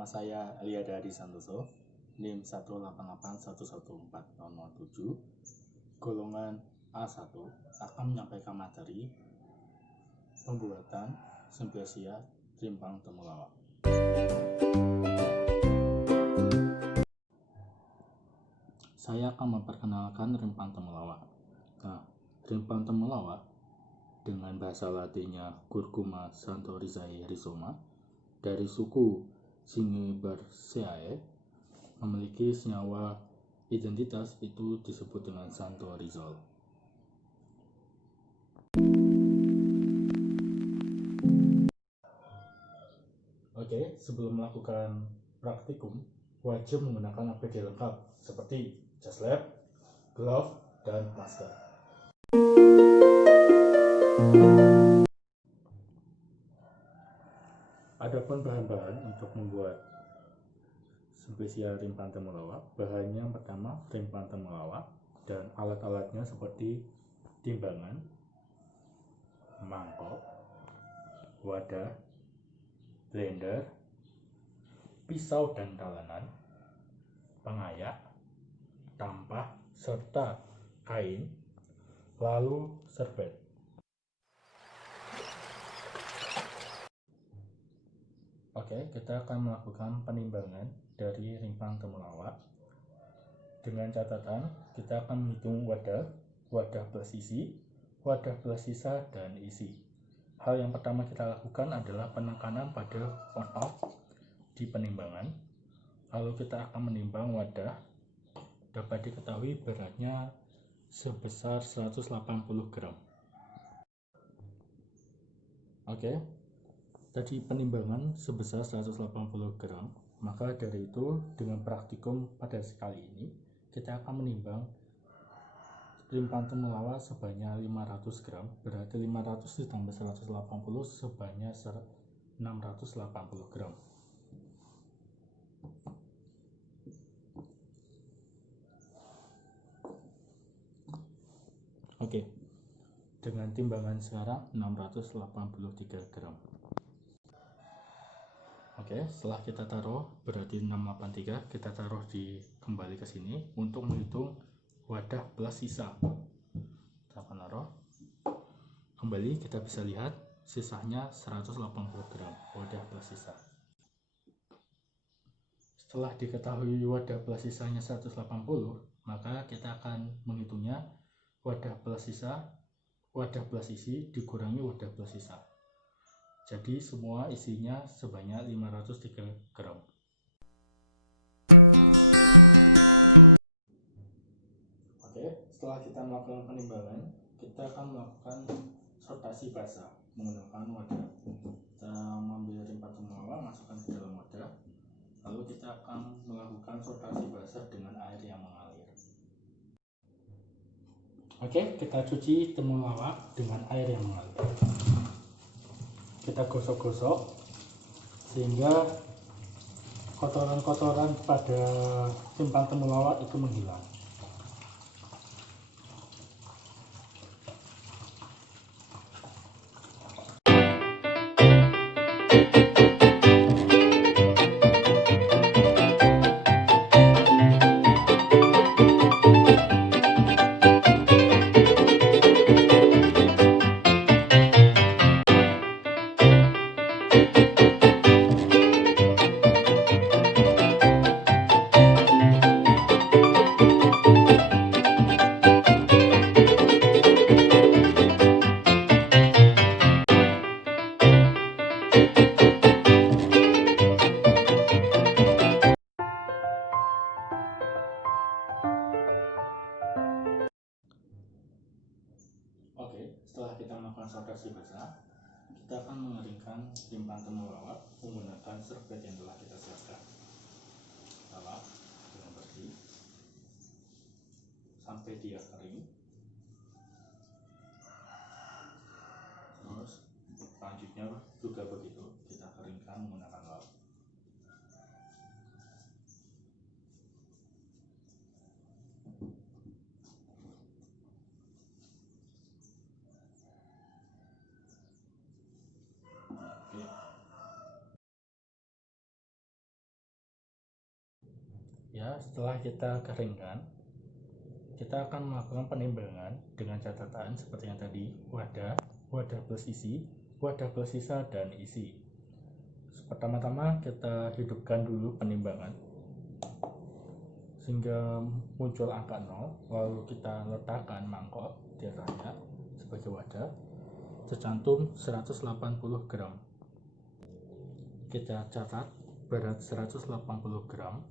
Nama saya Eliadari Santoso, NIM 188114007, golongan A1, akan menyampaikan materi pembuatan simpesia rimpang temulawak. Saya akan memperkenalkan rimpang temulawak. Nah, rimpang temulawak dengan bahasa latinnya Curcuma santorizae rhizoma dari suku Zingiberraceae memiliki senyawa identitas itu disebut dengan santorizol. Oke, sebelum melakukan praktikum wajib menggunakan APD lengkap seperti jas lab, glove, dan masker. Adapun bahan-bahan untuk membuat simpesia rimpang temulawak, bahannya yang pertama rimpang temulawak dan alat-alatnya seperti timbangan, mangkok, wadah, blender, pisau dan dalanan, pengayak, tampah, serta kain, lalu serbet. Oke, kita akan melakukan penimbangan dari rimpang temulawak. Dengan catatan, kita akan menghitung wadah plus isi, wadah plus sisa, dan isi. Hal yang pertama kita lakukan adalah penekanan pada on off di penimbangan. Lalu kita akan menimbang wadah. Dapat diketahui beratnya sebesar 180 gram. Oke, tadi penimbangan sebesar 180 gram. Maka dari itu dengan praktikum pada sekali ini kita akan menimbang rimpang temulawak sebanyak 500 gram. Berarti 500 ditambah 180 sebanyak 680 gram. Oke, dengan timbangan sekarang 683 gram. Oke, setelah kita taruh berarti 683, kita taruh kembali ke sini untuk menghitung wadah plus sisa. Kita akan taruh kembali, kita bisa lihat sisanya 180 gram wadah plus sisa. Setelah diketahui wadah plus sisanya 180, maka kita akan menghitungnya wadah plus sisa, wadah plus isi dikurangi wadah plus sisa. Jadi semua isinya sebanyak 503 gram. Oke, setelah kita melakukan penimbangan, kita akan melakukan sortasi basah menggunakan wadah. Kita mengambil rimpang temulawak, masukkan ke dalam wadah, lalu kita akan melakukan sortasi basah dengan air yang mengalir. Oke, kita cuci temulawak dengan air yang mengalir. Kita gosok-gosok sehingga kotoran-kotoran pada rimpang temulawak itu menghilang. Oke, setelah kita melakukan sortasi basah, kita akan mengeringkan rimpang temulawak menggunakan serbet yang telah kita siapkan. Lap dengan bersih sampai dia kering. Terus selanjutnya juga begitu, kita keringkan menggunakan lap. Oke. Ya, setelah kita keringkan, kita akan melakukan penimbangan dengan catatan seperti yang tadi, wadah plus isi, wadah plus sisa, dan isi. Pertama-tama kita hidupkan dulu penimbangan sehingga muncul angka 0, lalu kita letakkan mangkok di atasnya sebagai wadah, tercantum 180 gram. Kita catat berat 180 gram,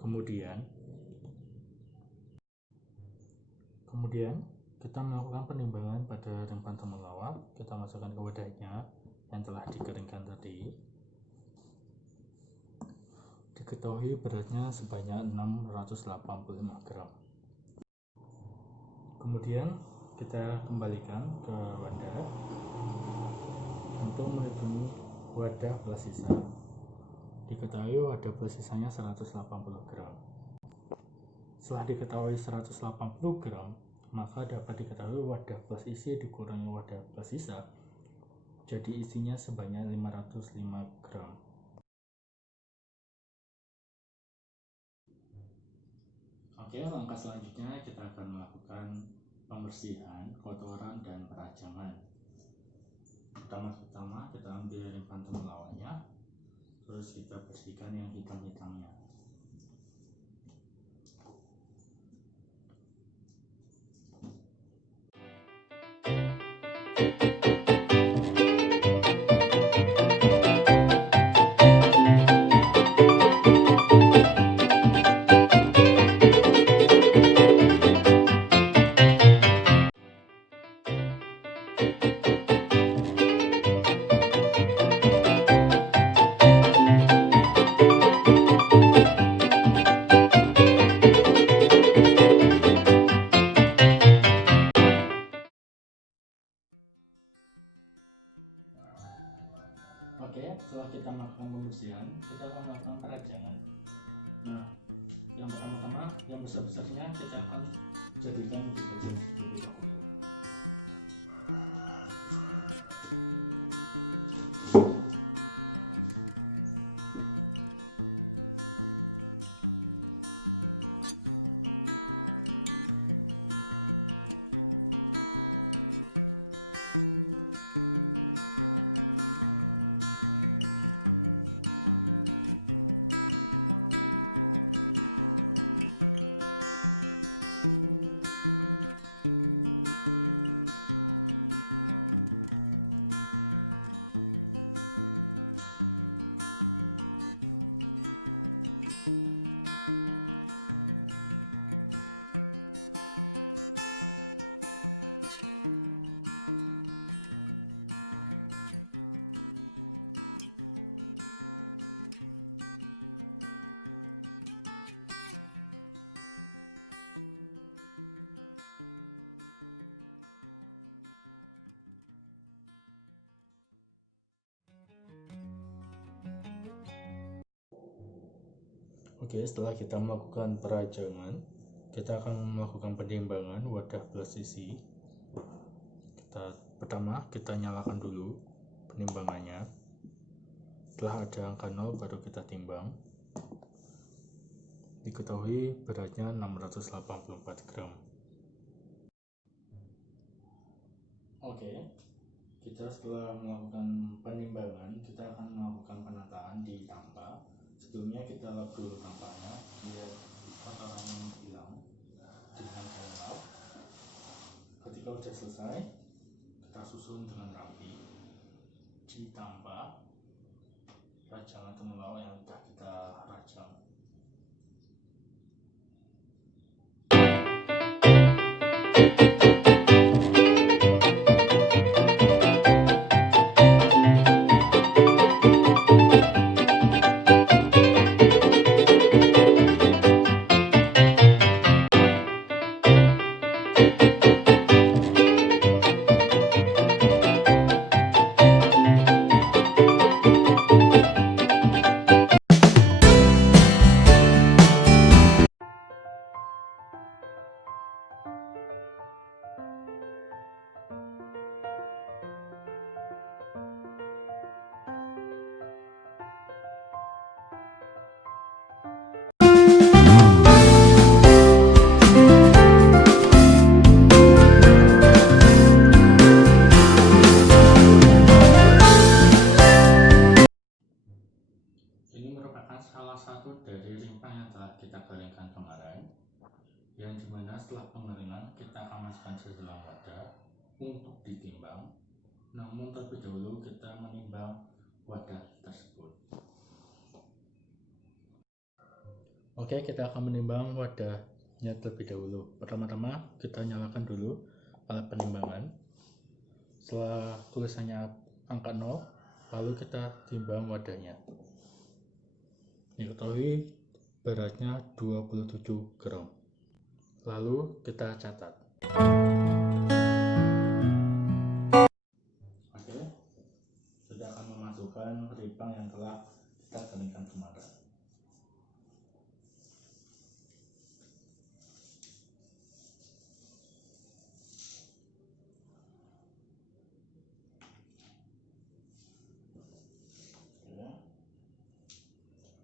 kemudian kita melakukan penimbangan pada rimpan temulawak. Kita masukkan ke wadahnya yang telah dikeringkan tadi. Diketahui beratnya sebanyak 685 gram. Kemudian kita kembalikan ke wadah untuk menghitung wadah plus sisa. Diketahui wadah plus sisanya 180 gram. Setelah diketahui 180 gram, maka dapat diketahui wadah plus isi dikurangi wadah plus sisa, jadi isinya sebanyak 505 gram. Oke, langkah selanjutnya kita akan melakukan pembersihan, kotoran, dan perajangan. Pertama-tama kita ambil rimpan temulawaknya, terus kita bersihkan yang hitam-hitamnya. Oke, setelah kita melakukan pembersihan, kita akan melakukan perajangan. Nah, yang pertama-tama, yang besar-besarnya kita akan jadikan dibajak terlebih dahulu. Oke, setelah kita melakukan perajangan, kita akan melakukan penimbangan wadah plus isi. Pertama kita nyalakan dulu penimbangannya. Setelah ada angka 0 baru kita timbang. Diketahui beratnya 684 gram. Oke, kita setelah melakukan penimbangan, kita akan melakukan penataan di tampa. Sebelumnya kita lap dulu tampanya biar kotorannya hilang dengan air lap. Ketika sudah selesai, kita susun dengan rapi di tampa rajangan temulawak yang sudah kita rajang. yang dimana setelah pengeringan kita akan masukkan ke dalam wadah untuk ditimbang. Namun terlebih dahulu kita menimbang wadah tersebut. Oke, kita akan menimbang wadahnya terlebih dahulu. Pertama-tama kita nyalakan dulu alat penimbangan. Setelah tulisannya angka 0, lalu kita timbang wadahnya. Diketahui beratnya 27 gram. Lalu kita catat. Oke, kita akan memasukkan rimpang yang telah kita keringkan kemarin.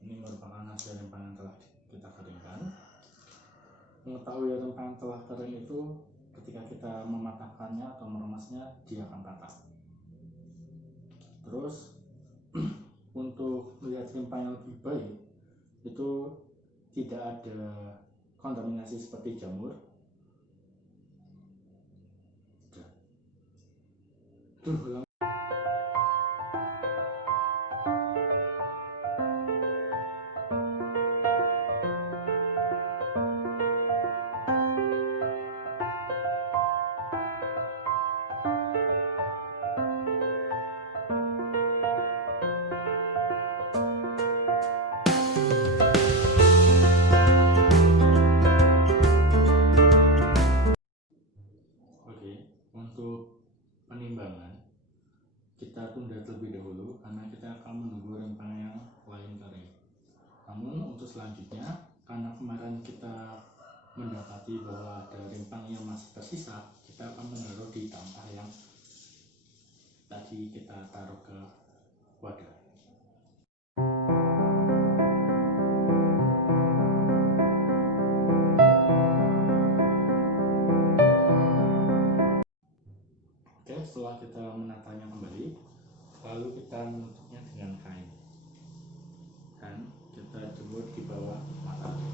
Ini merupakan hasil rimpang yang telah kita keringkan. Mengetahui rimpang yang telah kering itu ketika kita mematahkannya atau meremasnya, dia akan patah. Terus untuk melihat rimpang yang lebih baik itu tidak ada kontaminasi seperti jamur. Untuk penimbangan kita tunda terlebih dahulu karena kita akan menunggu rimpang yang lain kering. Namun untuk selanjutnya, karena kemarin kita mendapati bahwa ada rimpang yang masih tersisa, kita akan menaruh di tampah yang tadi kita taruh ke wadah. Setelah kita menatanya kembali, lalu kita menutupnya dengan kain dan kita jemur di bawah matahari.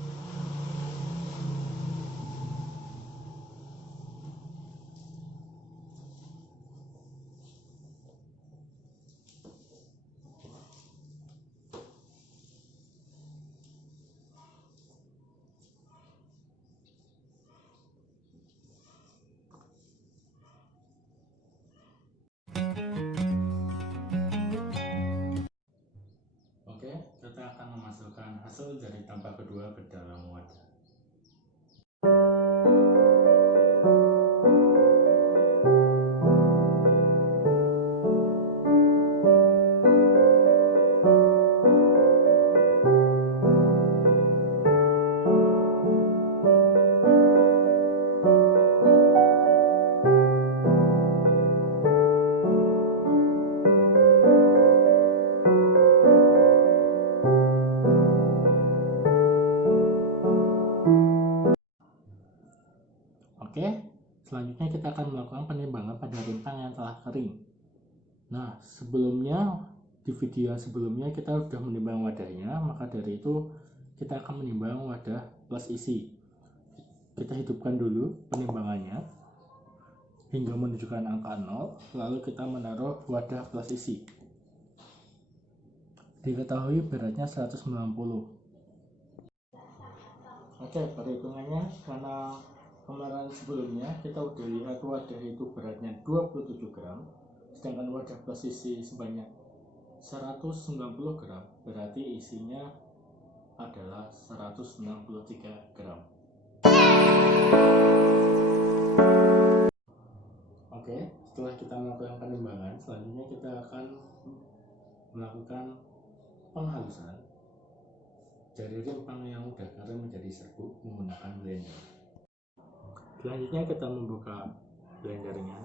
Kita akan memasukkan hasil dari tampah kedua ke dalam wadah. Selanjutnya kita akan melakukan penimbangan pada rimpang yang telah kering. Nah, sebelumnya di video sebelumnya kita sudah menimbang wadahnya, maka dari itu kita akan menimbang wadah plus isi. Kita hidupkan dulu penimbangannya hingga menunjukkan angka 0, lalu kita menaruh wadah plus isi. Diketahui beratnya 190. Perhitungannya karena kemarin sebelumnya kita udah lihat wadah itu beratnya 27 gram, sedangkan wadah plus isi sebanyak 190 gram, berarti isinya adalah 163 gram. Setelah kita melakukan penimbangan, selanjutnya kita akan melakukan penghalusan dari rimpang yang udah kering menjadi serbuk menggunakan blender. Selanjutnya kita membuka blendernya.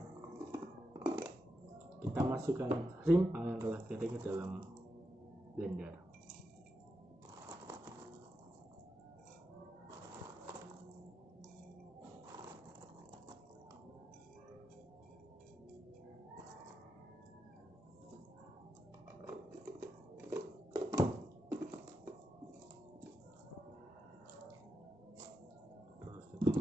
Kita masukkan rimpang yang telah kering ke dalam blender. Terus kita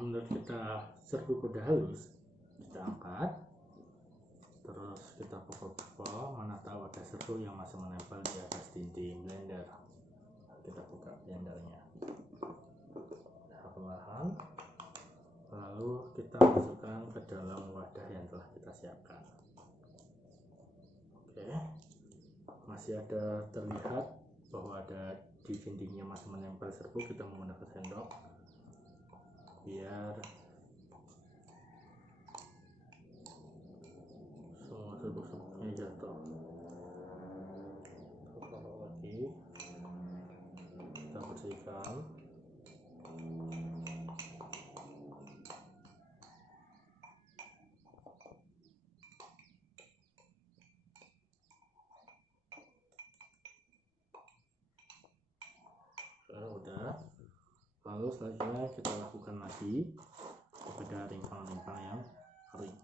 menurut kita serbuk udah halus, kita angkat, terus kita pukul-pukul, mana tahu ada serbuk yang masih menempel di atas dinding blender. Kita buka blendernya perlahan, lalu kita masukkan ke dalam wadah yang telah kita siapkan. Oke, masih ada terlihat bahwa ada di dindingnya masih menempel serbuk. Kita menggunakan sendok biar semua serbuk-serbuknya jatuh. Taruh lagi, kita bersihkan. Udah, lalu selanjutnya kita lakukan lagi kepada rimpang-rimpang yang kering.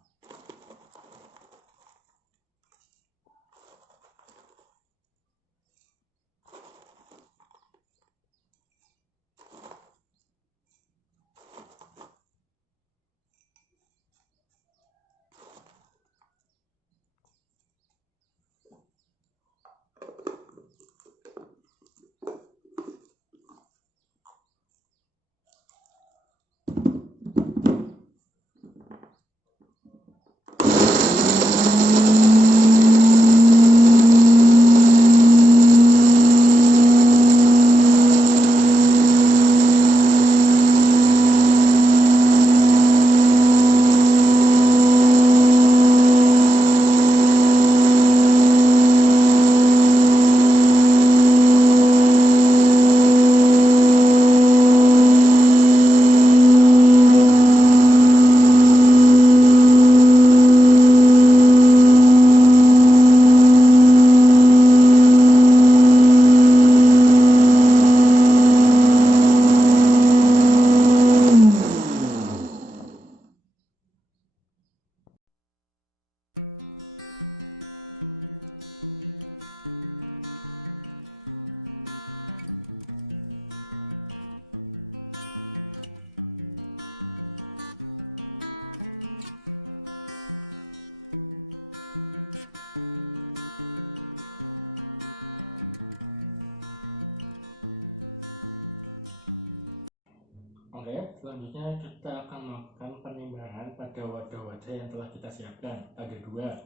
Oke, selanjutnya kita akan melakukan penimbangan pada wadah-wadah yang telah kita siapkan. Ada dua,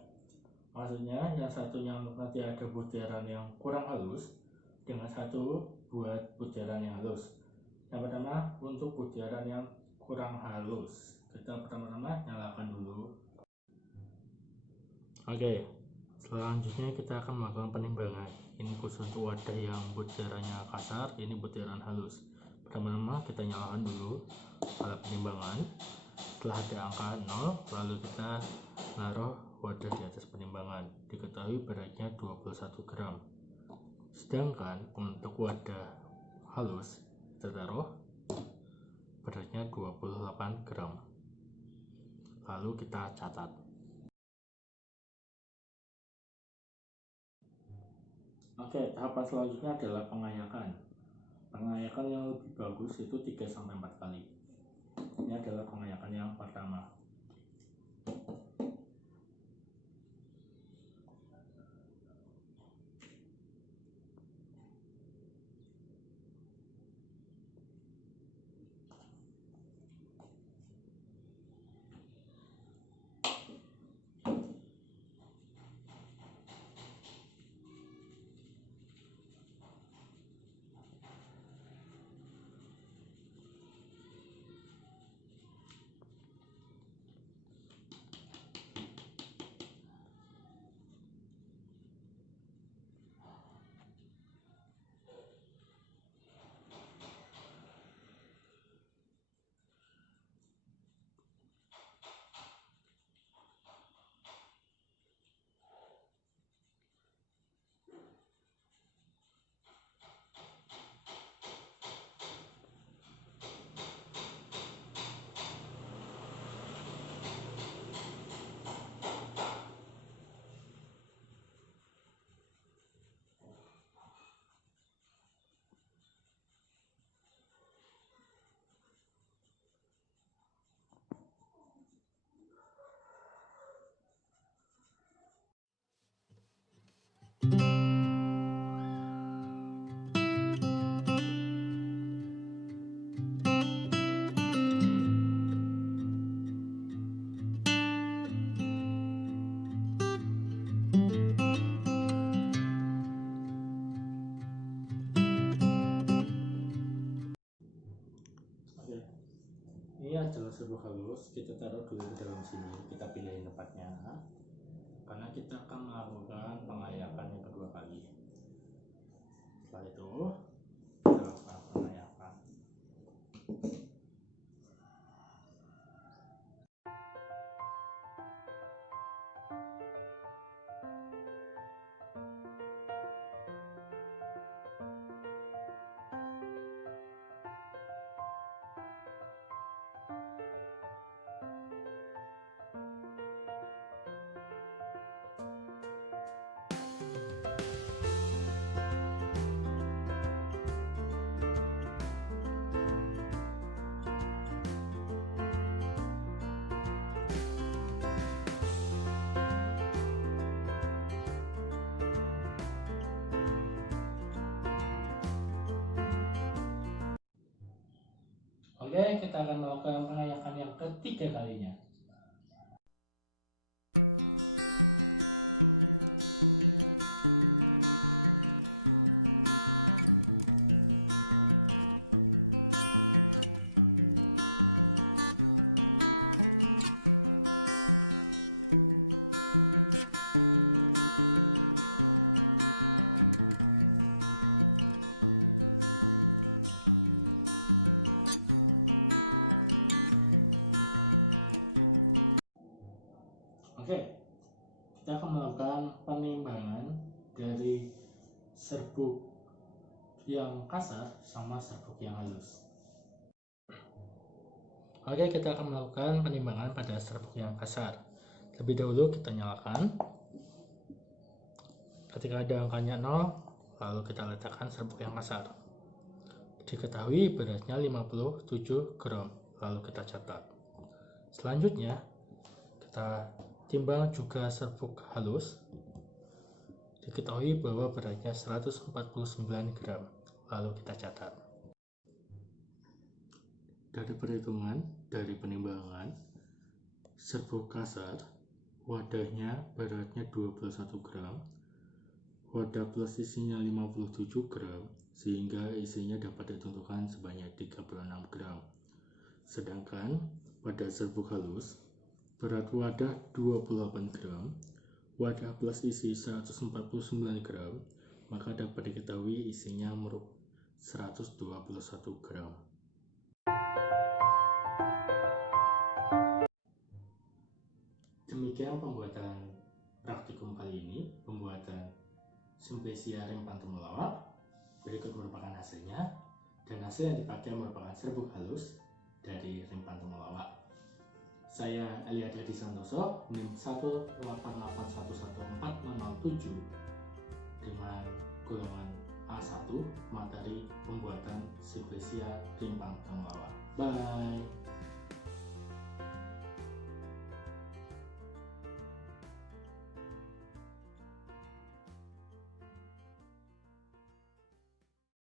maksudnya yang satunya untuk nanti ada butiran yang kurang halus, dengan satu buat butiran yang halus. Yang pertama untuk butiran yang kurang halus, kita pertama-tama nyalakan dulu. Oke, selanjutnya kita akan melakukan penimbangan. Ini khusus untuk wadah yang butirannya kasar, ini butiran halus. Pertama-tama kita nyalakan dulu alat penimbangan. Setelah ada angka 0, lalu kita naruh wadah di atas penimbangan. Diketahui beratnya 21 gram. Sedangkan untuk wadah halus kita taruh beratnya 28 gram. Lalu kita catat. Oke, tahapan selanjutnya adalah pengayakan. Pengayakan yang lebih bagus itu 3-4 kali. Ini adalah pengayakan yang pertama. Ini adalah serbuk halus, kita taruh dulu ke dalam sini, kita pilihin tempatnya karena kita akan melakukan pengayakan yang kedua kali. Setelah itu kita lakukan pengayakan. Oke, kita akan melakukan pengayakan yang ketiga kalinya. Oke, kita akan melakukan penimbangan dari serbuk yang kasar sama serbuk yang halus. Oke, kita akan melakukan penimbangan pada serbuk yang kasar. Lebih dahulu kita nyalakan. Ketika ada angkanya 0, lalu kita letakkan serbuk yang kasar. Diketahui beratnya 57 gram, lalu kita catat. Selanjutnya, kita timbang juga serbuk halus. Diketahui bahwa beratnya 149 gram, lalu kita catat. Dari perhitungan dari penimbangan serbuk kasar, wadahnya beratnya 21 gram, wadah plus isinya 57 gram, sehingga isinya dapat ditentukan sebanyak 36 gram. Sedangkan pada serbuk halus, berat wadah 28 gram, wadah plus isi 149 gram, maka dapat diketahui isinya 121 gram. Demikian pembuatan praktikum kali ini, pembuatan Simplesia ring pantul melawak. Berikut merupakan hasilnya, dan hasil yang dipakai merupakan serbuk halus dari ring pantul melawak. Saya Elia Dadi Santoso, NIM 188114007 dengan golongan A1, materi pembuatan Simplesia ring pantul melawak. Bye.